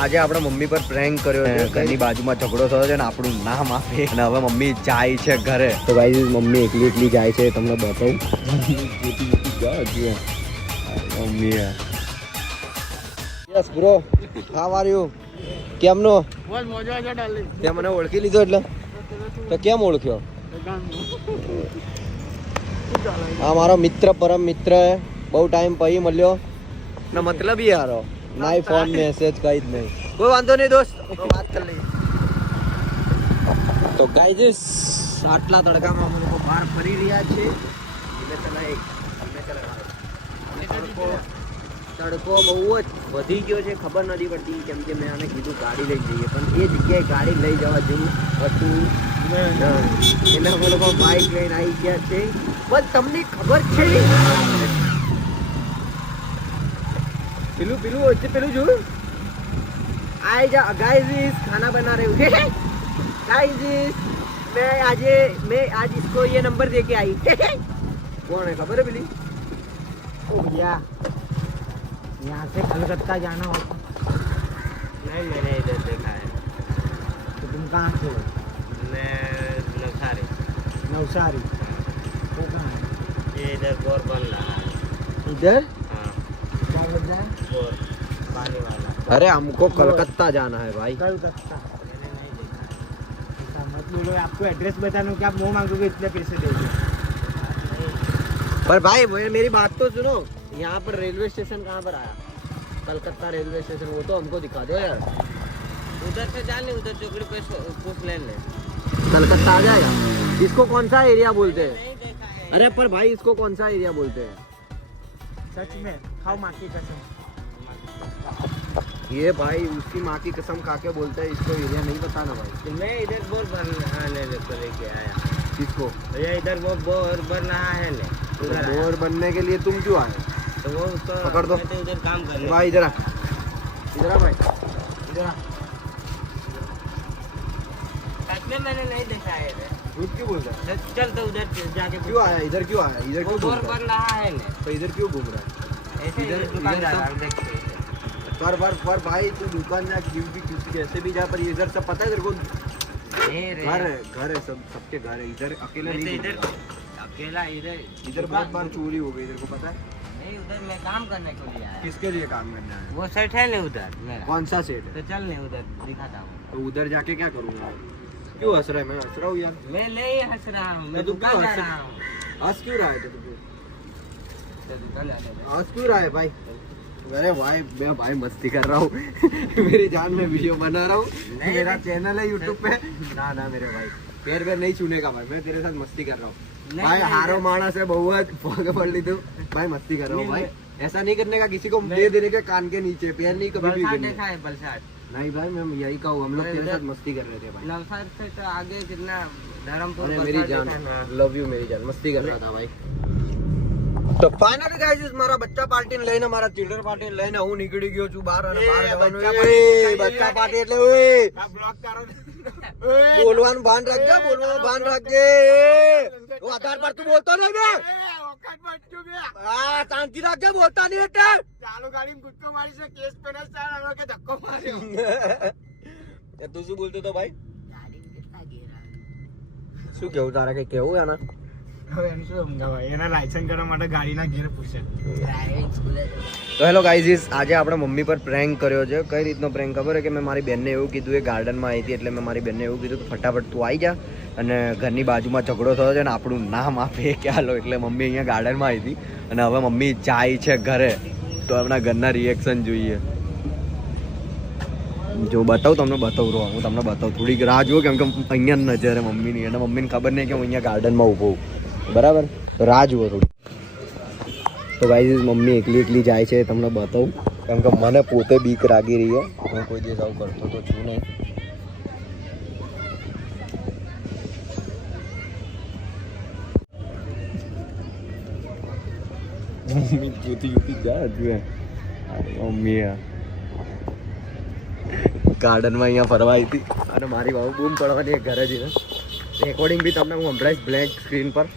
આજે આપણે મમ્મી પર પ્રેન્ક કર્યો છે. ઘરની બાજુમાં ઝઘડો થયો છે ને આપણું નામ આપે અને હવે મમ્મી જાય છે ઘરે. તો ગાઈસ મમ્મી એકલી જાય છે, તમને બતાવું. Mummy yes bro, how are you? કેમનો? બોલ મોજો છે ડાલી. તે મને ઓળખી લીધો એટલે તો કેમ ઓળખ્યો? આ મારો મિત્ર, પરમ મિત્ર હે. બહુ ટાઈમ પછી મળ્યો ને મતલબ યારો નાઈ ફોન મેસેજ કઈ જ નહીં. કોઈ વાંધો નહીં દોસ્ત, તો વાત કરી લઈએ. તો ગાઈઝ આટલા તડકામાં અમે લોકો બહાર ફરી રહ્યા છે. તડકો બહુ જ વધી ગયો છે, ખબર નથી પડતી. કેમ કે મેં આને કીધું ગાડી લઈ જઈએ, પણ એ જગ્યાએ ગાડી લઈ જવા જેવું હતું એટલે અમે લોકો બાઇક લઈને આવી ગયા છે. બસ તમને ખબર છે પેલું વચ્ચે પેલું જોયું आई जा गाइस खाना बना रहे हुए गाइस मैं आज इसको ये नंबर दे के आई कौन है खबर है बिली? ओ भैया यहाँ से कलकत्ता जाना होता. नहीं मैंने इधर देखा है. तो तुम कहाँ से हो? मैं नवसारी. नवसारी. वो कहाँ है? ये इधर बोर बन रहा है. इधर हाँ क्या बोल रहा है? बोर पानी वाला. अरे हमको कलकत्ता जाना है भाई. कलकत्ता. ऐसा मत बोलो, आपको एड्रेस बताना कि आप मुँह मांगोगे इतने पैसे दोगे. पर भाई मेरी बात तो सुनो. यहाँ पर रेलवे स्टेशन कहाँ पर आया? कलकत्ता रेलवे स्टेशन, वो तो हमको दिखा दो यार. उधर से जाने, उधर चौकड़ी पे पूछ लेने. कलकत्ता आ जाएगा. इसको कौन सा एरिया बोलते हैं? नहीं देखा है. अरे पर भाई इसको कौन सा एरिया बोलते हैं? सच में खाओ माँ की कसम. ये भाई उसकी माँ की कसम खा के बोलते हैं. इसको एरिया नहीं बताना भाई. तो मैं इधर बोर बन आने को लेके आया. किसको? भैया इधर वो बोर बन रहा है ने उधर आया. बोर बनने के लिए तुम क्यों आए? तो वो उसको पकड़ दो. मैं तो उधर काम करने. भाई इधर आ, इधर आ भाई, इधर आ. सच में मैंने नहीं देखा है इधर. झूठ क्यों बोल रहा है? चल तो उधर जाके क्यों आया इधर? क्यों आया इधर? वो क्यों घूम बोर रहा है? बन रहा है ने. तो इधर क्यों घूम रहा है? ऐसे इधर- इधर दुकान इधर जा रहा सब- हूँ देखते. पर भाई तू दुकान जा, किसी कैसे भी जा, पर इधर सब पता है तेरे को. घर है सबके घर है. इधर अकेले मैं तो नहीं इधर घूमता. अकेला इधर इधर बहुत बार चोरी हो गई, तेरे को पता है? नहीं उधर मैं काम करने को लिए आया. किसके लिए काम करना है? वो सेट है ना उधर मेरा. कौन सा सेट है? तो चल नहीं उधर दिखाता हूँ. तो उधर जाके क्या करूँगा? क्यों हंस रहा है? मैं हंस रहा हूँ यार. मैं नहीं हंस रहा हूँ, मैं तो तू दुकान क्यों जा हंस- रहा हूँ. हंस क्यों रहा है तू? तो दुकान जाने दे. हंस क्यों रहा है भाई? अरे भाई मैं भाई मस्ती कर रहा हूँ मेरी जान में वीडियो बना रहा हूँ. मेरा चैनल है यूट्यूब पे. ना मेरे भाई पैर नहीं छूनेगा भाई. मैं तेरे साथ मस्ती कर रहा हूँ भाई. हारो माणस है बहुत भागे पड़ ली तू भाई. मस्ती कर रहा हूँ भाई. ऐसा नहीं करने का किसी को. दे देने के कान के नीचे पैर नहीं कभी भी बलसाड़ गिरने. देखा है बलसाड़. नहीं भाई मैं यही कहूँ. हम लोग तेरे साथ मस्ती कर रहे थे भाई. नवसार से तो आगे कितना धर्मपुर अरे बलसाड़ मेरी जान, देखा ना. लव यू मेरी जान. मस्ती कर रहा था भाई. તો ફાઇનલી ગાઈસ મારા બચ્ચા પાર્ટીને લઈને, મારા ચિલ્ડ્રન પાર્ટીને લઈને હું નીકળી ગયો છું બહાર. અને બહાર જવાનું. બચ્ચા પાર્ટી એટલે ઓય ब्लॉक करो. બોલવાનું ભાન રાખજે. બોલવાનું ભાન રાખજે. તું આધાર પર તું બોલતો નહીં ને. औकात मत चुके. હા શાંતિ રાખજે, બોલતા નહીં એટલે. चालू गाड़ी में गुटको मारी से केस पे न सारा हम लोग के धक्को मारे. તું શું બોલતો તો ભાઈ? શું કેવું તારે? કઈ કેવું આના? હવે એમ શું સમજાવ ભાઈ, એના લાયસન્સ કરવા માટે ગાડીના ગેર પૂછે. તો હેલો ગાઈઝ, આજે આપણે મમ્મી પર પ્રેન્ક કર્યો છે. કઈ રીતનો પ્રેન્ક ખબર છે કે મેં મારી બેનને એવું કીધું, એ ગાર્ડનમાં આવી હતી એટલે મેં મારી બેનને એવું કીધું કે ફટાફટ તું આવી જા. અને ઘરની બાજુમાં ઝઘડો થયો છે ને આપણું નામ આપે કે હાલો. એટલે મમ્મી અહીંયા ગાર્ડનમાં આવી હતી અને હવે મમ્મી જાય છે ઘરે. તો એમના ઘરના રિએક્શન જોઈએ. જો બતાવું તમને, બતાવું રહો હું તમને બતાવું. થોડીક રાહ જુઓ કેમ કે અહીંયા જ નજર મમ્મીની. અને મમ્મીને ખબર નહીં કે હું અહીંયા ગાર્ડનમાં ઊભો છું. બરાબર, રાહ જુઓ થોડી. તો ગાઈઝ મમ્મી એકલી જાય છે, તમને બતાવું. કેમ કે મને પોતે બીક લાગી રહી છે. હું કોઈ દિવસ આવું કરતો તો છું નહીં. મમ્મી જોતી જા હજુ. મમ્મી ગાર્ડનમાં અહીંયા ફરવા આવી હતી અને મારી બાબુ બૂમ પડવાની ઘરે જઈને. રેકોર્ડિંગ બી તમને હું સંભળાઈશ બ્લેક સ્ક્રીન પર.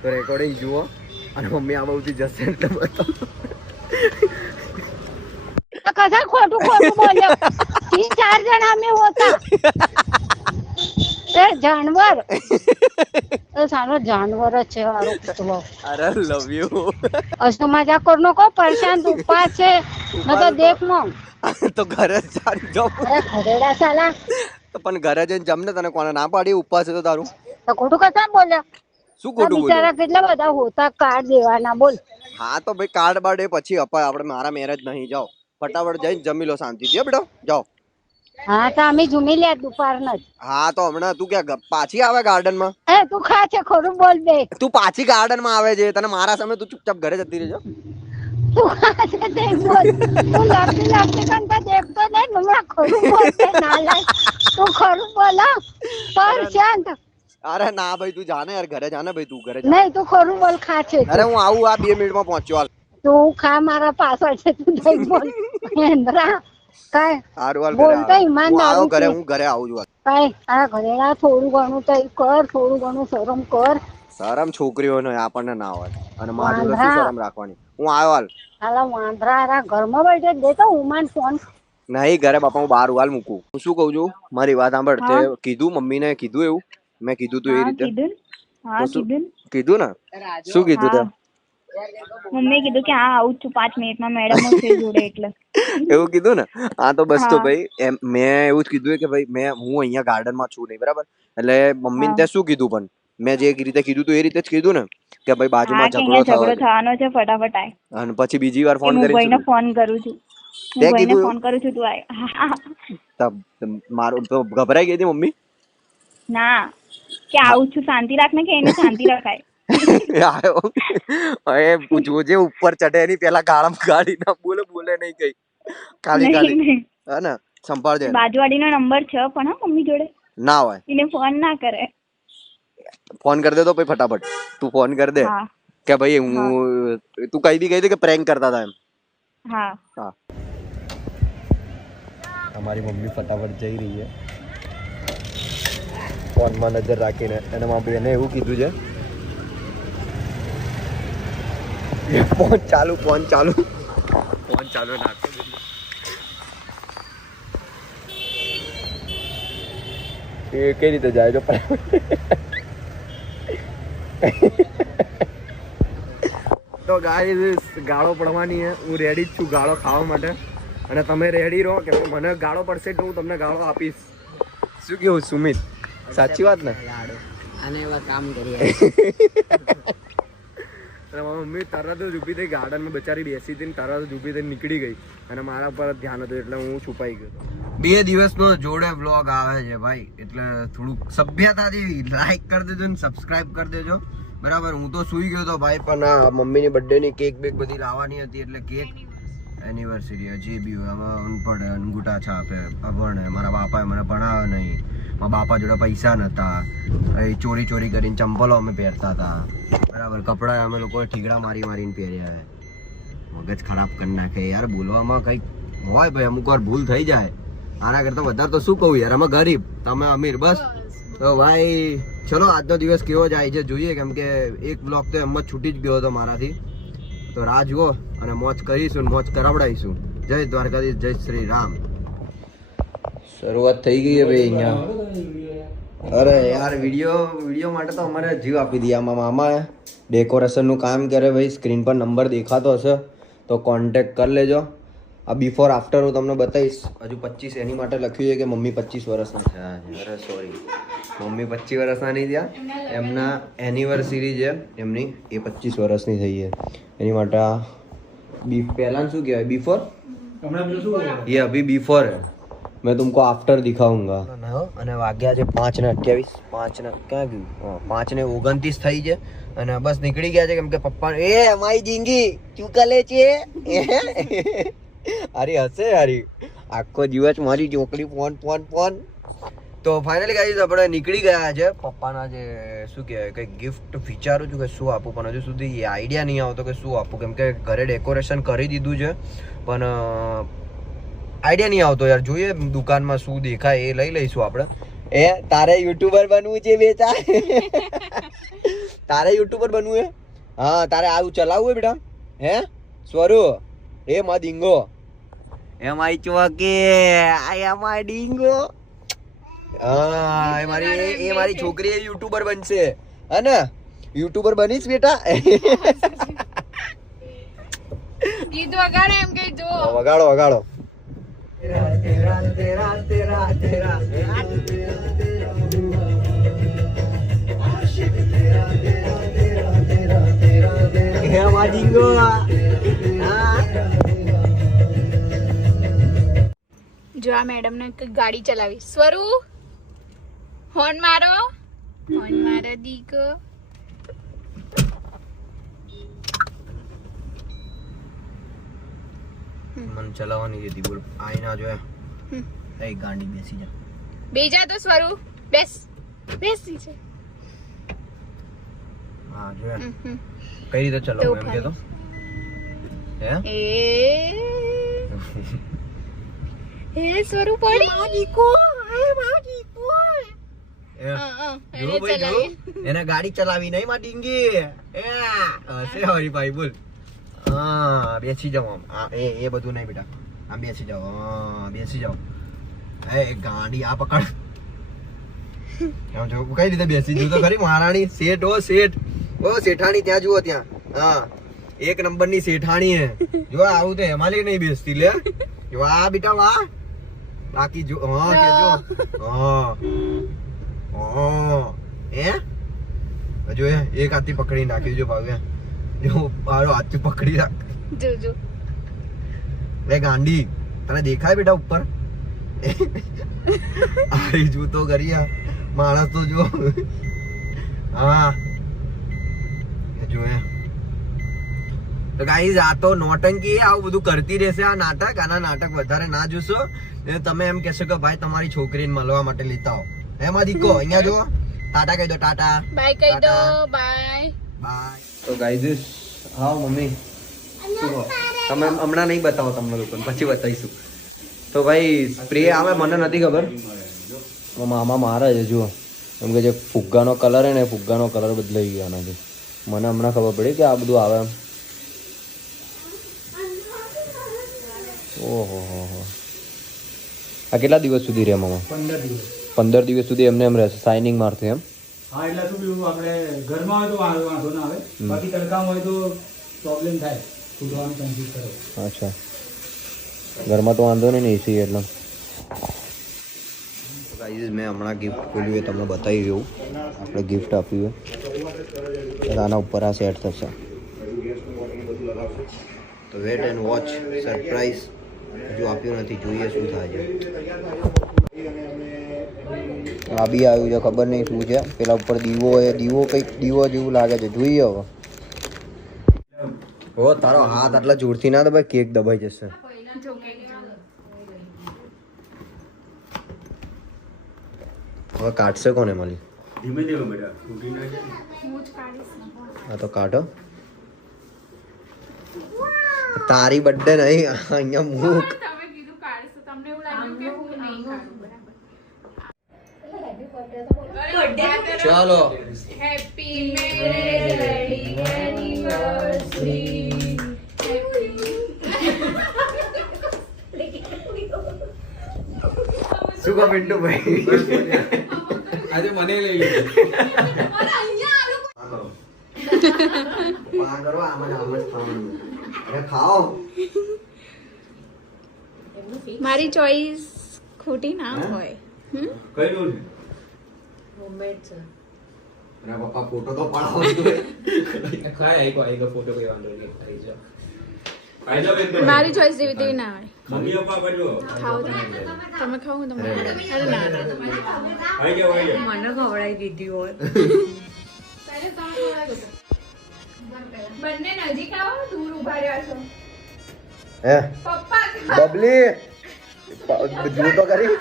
તો રેકોર્ડિંગ જુઓ અને મમ્મી આ બાજુથી જશે એટલે બતાવો. ખોટું બોલ્યો જાનવર એ સારો જાનવર જ છે મારો કૂતરો. અરે લવ યુ. હજુ મજા કરનો કો પરેશાન તું ઉપવાસ છે ન તો દેખ નો. તો ઘરે ચાલ જમ. અરે ખરેડા સાલા તો પણ ઘરે જઈને જમને તને કોને ના પાડી ઉપવાસ છે તો તારું તો ખોટું કથા બોલ્યા. શું આ ખોટું બિચારા બોલ્યું? કેટલા બધા હોતા કાર્ડ દેવાના બોલ. હા તો ભાઈ કાર્ડ બાર્ડ એ પછી અપાય, આપણે મારા મેરેજ નહીં. જાઓ ફટાફટ જઈને જમી લો શાંતિથી બેટા, જાઓ. હા તો અમે જમી લ્યા દુપારના જ. હા તો હમણાં તું ક્યાં પાછી આવે ગાર્ડન માં? એ તું ખા છે ખરું બોલ બે. તું પાછી ગાર્ડન માં આવે છે, તને મારા સામે તું ચૂપચાપ ઘરે જતી રહેજો. તું ખા છે તે બોલ. તું લાગતી કંતા દેખતો નહીં હમણાં ખરું બોલ તે ના લાય. તું ખરું બોલ હા. પર શાંત. અરે ના ભાઈ તું જાને યાર, ઘરે જાને ભાઈ, તું ઘરે જા. નહીં તું ખરું બોલ ખા છે. અરે હું આવું, આ 2 મિનિટમાં પહોંચ્યો હાલ. તું ખા મારા પાછળ છે તું જઈ બોલ. હેન્દ્રા કાય હારું હાલ બોલ ઘરે તો આવું. ઈમાનદારી હું આવો ઘરે, થી. હું ઘરે આવું છું હાલ. કાય આ ઘરેડા થોડું ઘણું તો કર, થોડું ઘણું શરમ કર. શરમ છોકરીઓનો આપણને ના હોય, અને મારી જોડે શું વાંદરા. શરમ રાખવાની. હું આવ્યો હાલ. હાલા વાંદરા ઘરમાં બેઠે દેતો ઉમાન ફોન. નહીં ઘરે બાપા, હું બહાર હાલ મૂકું. હું શું કઉ છું, મારી વાત સાંભળ. તે કીધું મમ્મીને કીધું એવું? મેં કીધું તું એ રીતે તો શું કીધું ને? શું કીધું તે? મમ્મી કીધું કે હા આવું જ છું 5 મિનિટમાં મેડમ છે જોડે એટલે. એવું કીધું ને? હા તો બસ તો ભાઈ એમ મેં એવું જ કીધું કે ભાઈ હું અહીંયા ગાર્ડન માં છું નહીં, બરાબર? એટલે મમ્મીને તે શું કીધું? પણ મેં જે રીતે કીધું તું એ રીતે જ કીધું ને કે ભાઈ બાજુમાં ઝઘડો થવાનો છે, ફટાફટ આય. અને પછી બીજી વાર ફોન હું ભાઈને કરી ફોન કરું છું. તે હું ભાઈને કીધું ફોન કરું છું તું આય. મારું તો ગભરાઈ ગઈ હતી મમ્મી. ના કે આવું છું, શાંતિ રાખ ને કે એને શાંતિ રખાય. આવ્યો એ જોજે ઉપર ચડે એની પેલા ગાળમ ગાડી ના બોલે નહીં કઈ, ખાલી ખાલી હે ને સંભાળજે. બાજુવાળીનો નંબર છે પણ હા મમ્મી જોડે ના હોય એને ફોન ના કરે. ફોન કરી દે તો ભાઈ ફટાફટ તું ફોન કરી દે કે ભાઈ હું તું કઈ બી કહી દે કે પ્રેન્ક કરતા હતા એમ. હા હા અમારી મમ્મી ફટાફટ જઈ રહી છે ફોનમાં નજર રાખીને. અને મારી એને એવું કીધું છે ફોન ચાલુ નાખો. એ કઈ રીતે જાય તો તો ગાઈસ ગાળો પડવાની છે. હું રેડી જ છું ગાળો ખાવા માટે, અને તમે રેડી રહો કે મને ગાળો પડશે તો હું તમને ગાળો આપીશ. શું કેવું સુમિત, સાચી વાત ને? આને એવા કામ કરીએ. અને મારી મમ્મી તરત જ ઊભી થઈ, ગાર્ડનમાં બચારી બેસી હતી ને તરત જ ઊભી થઈ નીકળી ગઈ, અને મારા પર ધ્યાન હતું એટલે હું છુપાઈ ગયો. 2 દિવસનો જોડે વ્લોગ આવે છે ભાઈ, એટલે થોડુંક સભ્યતાથી લાઈક કરી દેજો ને સબસ્ક્રાઇબ કરી દેજો, બરાબર? હું તો સૂઈ ગયો હતો ભાઈ, પણ મમ્મીની બર્થડેની કેક બેક બધી લાવવાની હતી, એટલે કેક એનિવર્સરી જે બી હોય આમાં અનપઢ અંગૂઠા છાપે અભણ. મારા બાપાએ મને ભણાવ્યો નહીં, મારા બાપા જોડે પૈસા નહોતા, એ ચોરી કરીને ચંપલો અમે પહેરતા હતા, બરાબર? કપડાં અમે લોકો ઠીકડા મારીને પહેર્યા. મગજ ખરાબ કરી નાખે યાર, બોલવામાં કંઈક હોય ભાઈ, અમુક વાર ભૂલ થઈ જાય. આના કરતાં વધારે તો શું કહું યાર, અમે ગરીબ તમે અમીર, બસ. તો ભાઈ ચલો આજનો દિવસ કેવો જાય છે જોઈએ, કેમ કે એક બ્લોગ તો એમ જ છૂટી જ ગયો હતો મારાથી. તો રાહ જુઓ અને મોજ કરીશું, મોજ કરાવડાવીશું. જય દ્વારકાધીશ, જય શ્રી રામ. શરૂઆત થઈ ગઈ છે ભાઈ અહીંયા. અરે યાર વિડીયો માટે તો અમારે જીવ આપી દઈએ. આમાં મામા ડેકોરેશનનું કામ કરે ભાઈ, સ્ક્રીન પર નંબર દેખાતો હશે તો કોન્ટેક્ટ કરી લેજો. આ બિફોર આફ્ટર હું તમને બતાવીશ. હજુ 25 એની માટે લખ્યું છે કે મમ્મી 25 વર્ષના થયા છે. અરે સોરી, મમ્મી 25 વર્ષના નહીં થયા, એમના એનિવર્સરી છે એમની, એ 25 વર્ષની થઈ છે. એની માટે આ પહેલાં શું કહેવાય, બિફોર? ये अभी बिफोर है, मैं तुमको आफ्टर दिखाऊंगा. અને વાગ્યા છે 5:28. 5 ને ક્યાં ગયું? 5:29 થઈ છે, અને બસ નીકળી ગયા છે કેમ કે પપ્પા એ અમારી જિંદગી ચૂકલે છે. અરે હશે યારી, આખો દિવસ મારી ચોકડી ફોન. તો ફાઇનલી ગાઈઝ આપણે નીકળી ગયા છે. પપ્પાના જે શું કહેવાય કંઈક ગિફ્ટ વિચારું છું કે શું આપું, પણ હજુ સુધી આઈડિયા નહીં આવતો કે શું આપું, કેમ કે ઘરે ડેકોરેશન કરી દીધું છે, પણ આઈડિયા નહીં આવતો યાર. જોઈએ દુકાનમાં શું દેખાય એ લઈ લઈશું આપણે. એ તારે યુટ્યુબર બનવું છે બેટા? તારે યુટ્યુબર બનવું હે? હા તારે આવું ચલાવવું હે બેટા? હે સ્વરૂ એ માં ડીંગો, એ મારી ચોકે, આ મારી ડીંગો. હા એ મારી છોકરી એ યુટ્યુબર બનશે હે ને યુટ્યુબર બનીશ બેટા ગીત વગાડે એમ કે જો વગાડો જો આ મેડમ ને ગાડી ચલાવી સ્વરૂ હોર્ન મારો દીકો મન ચલાવવાની હતી બોલ આઈ ના જોયા એ ગાંડી બેસી જા બેજા તો સ્વરૂ બેસી છે હા જોયા કઈ રીતે ચલાવું એમ કે તો હે એ સ્વરૂ પડી દીકો એને ગાડી ચલાવી નહીં માં ડીંગી હરીભાઈ બોલ હા બેસી જાઓ આમ એ બધું નહીં બેટા આમ બેસી જાઓ બેસી જાઓ એ ગાડી આ પકડ જો કઈ રીતે બેસી જો તો ખરી મહારાણી શેઠ શેઠાણી ત્યાં જુઓ ત્યાં હા એક નંબર ની શેઠાણી હે જો આવું તો હેમાલી નહીં બેસતી લે જો આ બેટા વાહ બાકી જો હા કેજો જો એક હાથથી પકડી નાખી જો ભાવ્યા જો મારો હાથથી પકડી રાખ જો લે ગાંડી તને દેખાય બેટા ઉપર આરી જૂતો કરીયા માણસ તો જો હા જો તો ગાઈઝ આ તો નોટંકી આવું બધું કરતી રહેશે આ નાટક વધારે ના જોશો તમે એમ કહેશો કે ભાઈ તમારી છોકરીને મળવા માટે લેતા આવો એમાં દીકો અહીંયા જો ટાટા કહી દો ટાટા બાય કહી દો બાય તો ગાઈઝ હા મમ્મી તમે હમણાં નહીં બતાવો તમને લોકોને પછી બતાવીશું તો ભાઈ સ્પ્રે આવે મને નથી ખબર મામા મારે છે જુઓ એમ કે જે ફુગ્ગાનો કલર હે ને ફુગ્ગાનો કલર બદલાઈ ગયો આનાથી મને હમણાં ખબર પડી કે આ બધું આવે એમ ઓહો આ કેટલા દિવસ સુધી રહે મામા 15 દિવસ સુધી એમને એમ રહેશે શાઇનિંગ મારશે એમ હા એટલે શું પેલું આપણે ઘરમાં હોય તો વાંધો ના આવે બાકી તડકામાં હોય તો પ્રોબ્લેમ થાય ફૂટવાનું ચાન્સીસ કરો અચ્છા ઘરમાં તો વાંધો નહીં એસી એટલે ગાઈઝ મેં હમણાં ગિફ્ટ ખોલ્યું એ તમને બતાવી રહ્યું આપણે ગિફ્ટ આપ્યું આના ઉપર આ સેટ થશે તો વેટ એન્ડ વોચ સરપ્રાઈઝ હજુ આપ્યું નથી જોઈએ શું થાય છે આ બી આવ્યું છે ખબર નહીં શું છે પેલા ઉપર દીવો કંઈક દીવો જેવું લાગે છે જોઈએ હવે ઓ તારો હાથ આટલા જોરથી ના દબાય કેક દબાઈ જશે હવે કાઢશે કોને મળી ધીમે ધીમે બેટા તૂટી ના જાય હા તો કાઢો તારી બર્થડે નહીં અહીંયા મૂક તમે કીધું કાઢશો તમને એવું લાગ્યું કે હું નહીં કાઢું બરાબર ચાલો હેપી મેરી એનિવર્સરી શું કહો પિન્ટુ ભાઈ આજે મને લઈ લે પા કરો આમાં જ ખાવાનું અરે ખાઓ મારી ચોઈસ ખોટી ના હોય કઈ દઉં અરે પપ્પા ફોટો તો પાડો ખાય આઈકો ફોટો કોઈ વાંધો નહીં ખાઈ જાઓ ખાઈ જાઓ બેન મારી ચોઈસ જેવી તેવી ના હોય મમ્મી પપ્પા કરજો ખાઓ તમે ખાઓ હું તમને અરે ના ખાઈ જાઓ મને ખવડાવી દીધી હોત બંને નજીક આવો દૂર ઉભા રહ્યા છો હે પપ્પા બબલી જૂ તો કરી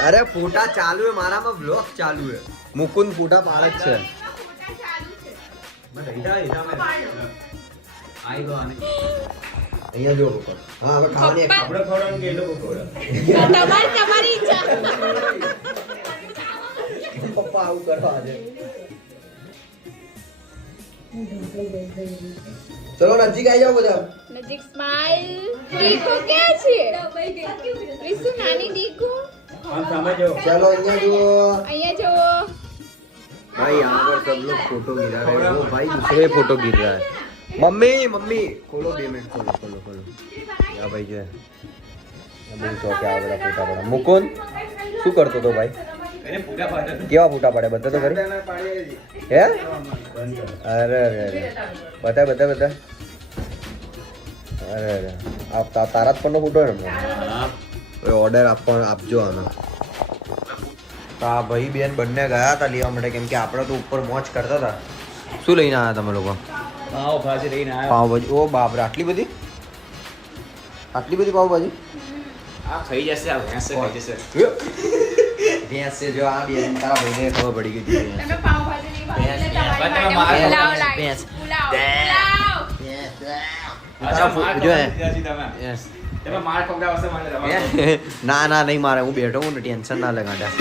અરે ફોટા ચાલુ હે મારામાં વ્લોગ ચાલુ હે મુકુંદ ફોટા પાડે જ છે અહીંયા જો હા હવે ખાવાની આપણે ખવડાવવાનું કે એ લોકો ખવડાવે તમારી ઈચ્છા પપ્પા આવું કરવા દે ચલો નજીક આવી જાઓ બધા. નજીક સ્માઈલ. દીકો ક્યાં છે? વિશુ નાની દીકો. આમ સામે જો. चलो અહીંયા જુઓ. અહીંયા જો. भाई यहाँ पर सब लोग फोटो गिरा रहे हैं वो भाई दूसरे फोटो गिर रहा है मम्मी मम्मी खोलो पेमेंट खोलो खोलो खोलो या भाई जो है બહુ શોખ આવે બધા ફોટા પડે મુકુંદ શું કરતો તો ભાઈ કેવા ફોટા પડે બતા તો ખરી હે અરે અરે અરે બતા બતા બતા અરે અરે તારા જ પરનો ફોટો ને ઓર્ડર આપજો આનો આ ભાઈ બેન બંને ગયા હતા લેવા માટે કેમ કે આપણે તો ઉપર મોજ કરતા હતા શું લઈને આવ્યા તમે લોકો પાવભાજી લઈને આવ્યો. પાવભાજી ઓ બાપરે આટલી બધી પાવભાજી આ ખાઈ જશે આ ભેંસ ખાઈ જશે. ભેંસ છે જો આ બેન તારા ભાઈને ખબર પડી ગઈ હતી તમે પાવભાજી નહીં ભાવે એટલે તમારી ભેંસ. માટે પુલાવ ભેંસ. લાવી. પુલાવ. પુલાવ. અચ્છા માર જો હે. ખવડાવી દીધી તમે. Yes. તમે માર ખવડાવશે મને તમારે. ના ના નહીં મારે હું બેઠો હું ને ટેન્શન ના લે ગાંડા